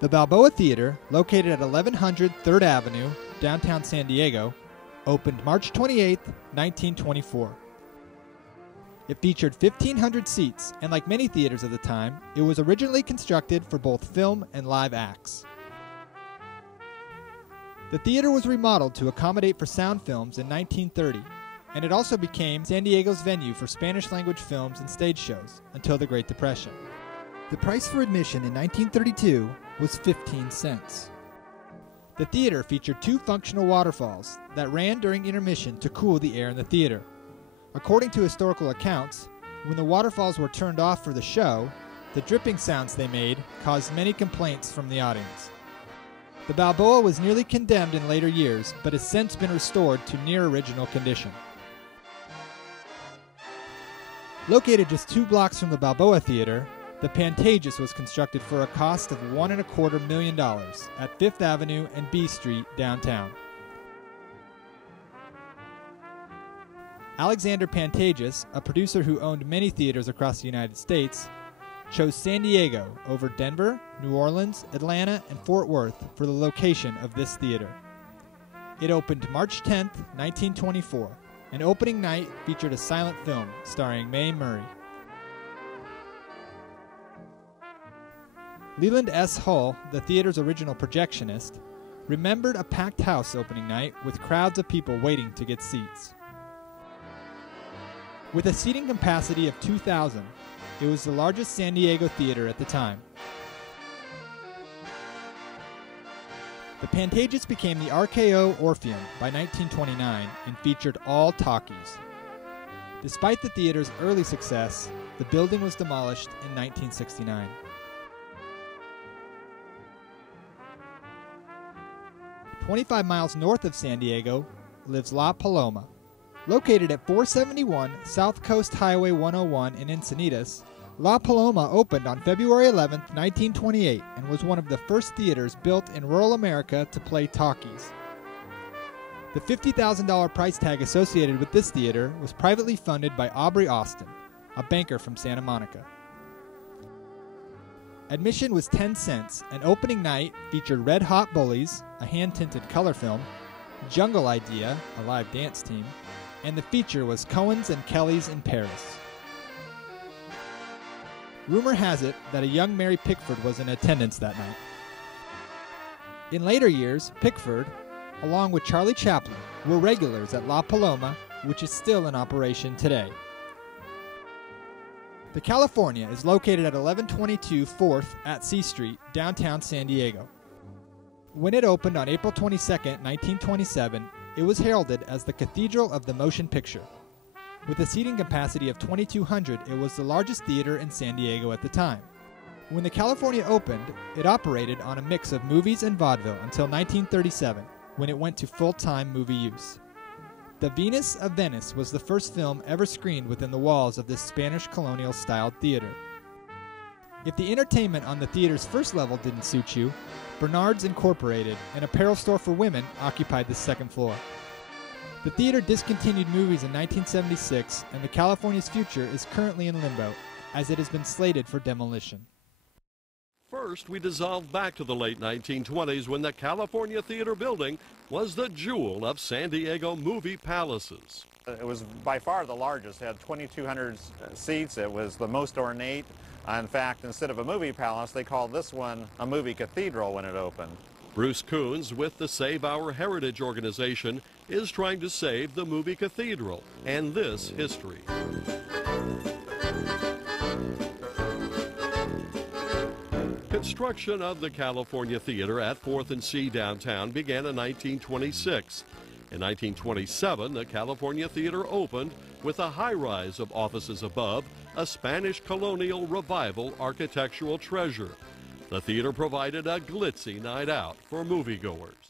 The Balboa Theater, located at 1100 3rd Avenue, downtown San Diego, opened March 28, 1924. It featured 1,500 seats, and like many theaters of the time, it was originally constructed for both film and live acts. The theater was remodeled to accommodate for sound films in 1930, and it also became San Diego's venue for Spanish-language films and stage shows until the Great Depression. The price for admission in 1932 was 15 cents. The theater featured 2 functional waterfalls that ran during intermission to cool the air in the theater. According to historical accounts, when the waterfalls were turned off for the show, the dripping sounds they made caused many complaints from the audience. The Balboa was nearly condemned in later years, but has since been restored to near original condition. Located just 2 blocks from the Balboa Theater, the Pantages was constructed for a cost of $1.25 million at 5th Avenue and B Street downtown. Alexander Pantages, a producer who owned many theaters across the United States, chose San Diego over Denver, New Orleans, Atlanta, and Fort Worth for the location of this theater. It opened March 10, 1924, and opening night featured a silent film starring Mae Murray. Leland S. Hull, the theater's original projectionist, remembered a packed house opening night with crowds of people waiting to get seats. With a seating capacity of 2,000, it was the largest San Diego theater at the time. The Pantages became the RKO Orpheum by 1929 and featured all talkies. Despite the theater's early success, the building was demolished in 1969. "25 miles north of San Diego lives La Paloma. Located at 471 South Coast Highway 101 in Encinitas, La Paloma opened on February 11, 1928, and was one of the first theaters built in rural America to play talkies. The $50,000 price tag associated with this theater was privately funded by Aubrey Austin, a banker from Santa Monica. Admission was 10 cents, and opening night featured Red Hot Bullies, a hand-tinted color film, Jungle Idea, a live dance team, and the feature was Cohen's and Kelly's in Paris. Rumor has it that a young Mary Pickford was in attendance that night. In later years, Pickford, along with Charlie Chaplin, were regulars at La Paloma, which is still in operation today. The California is located at 1122 4th at C Street, downtown San Diego. When it opened on April 22, 1927, it was heralded as the Cathedral of the Motion Picture. With a seating capacity of 2,200, it was the largest theater in San Diego at the time. When the California opened, it operated on a mix of movies and vaudeville until 1937, when it went to full-time movie use. The Venus of Venice was the first film ever screened within the walls of this Spanish colonial-styled theater. If the entertainment on the theater's first level didn't suit you, Bernard's Incorporated, an apparel store for women, occupied the second floor. The theater discontinued movies in 1976, and the California's future is currently in limbo, as it has been slated for demolition. First, we dissolve back to the late 1920s when the California Theater building was the jewel of San Diego movie palaces. It was by far the largest. It had 2,200 seats. It was the most ornate. In fact, instead of a movie palace, they called this one a movie cathedral when it opened. Bruce Coons with the Save Our Heritage organization is trying to save the movie cathedral and this history. Construction of the California Theater at 4th and C downtown began in 1926. In 1927, the California Theater opened with a high-rise of offices above, a Spanish colonial revival architectural treasure. The theater provided a glitzy night out for moviegoers.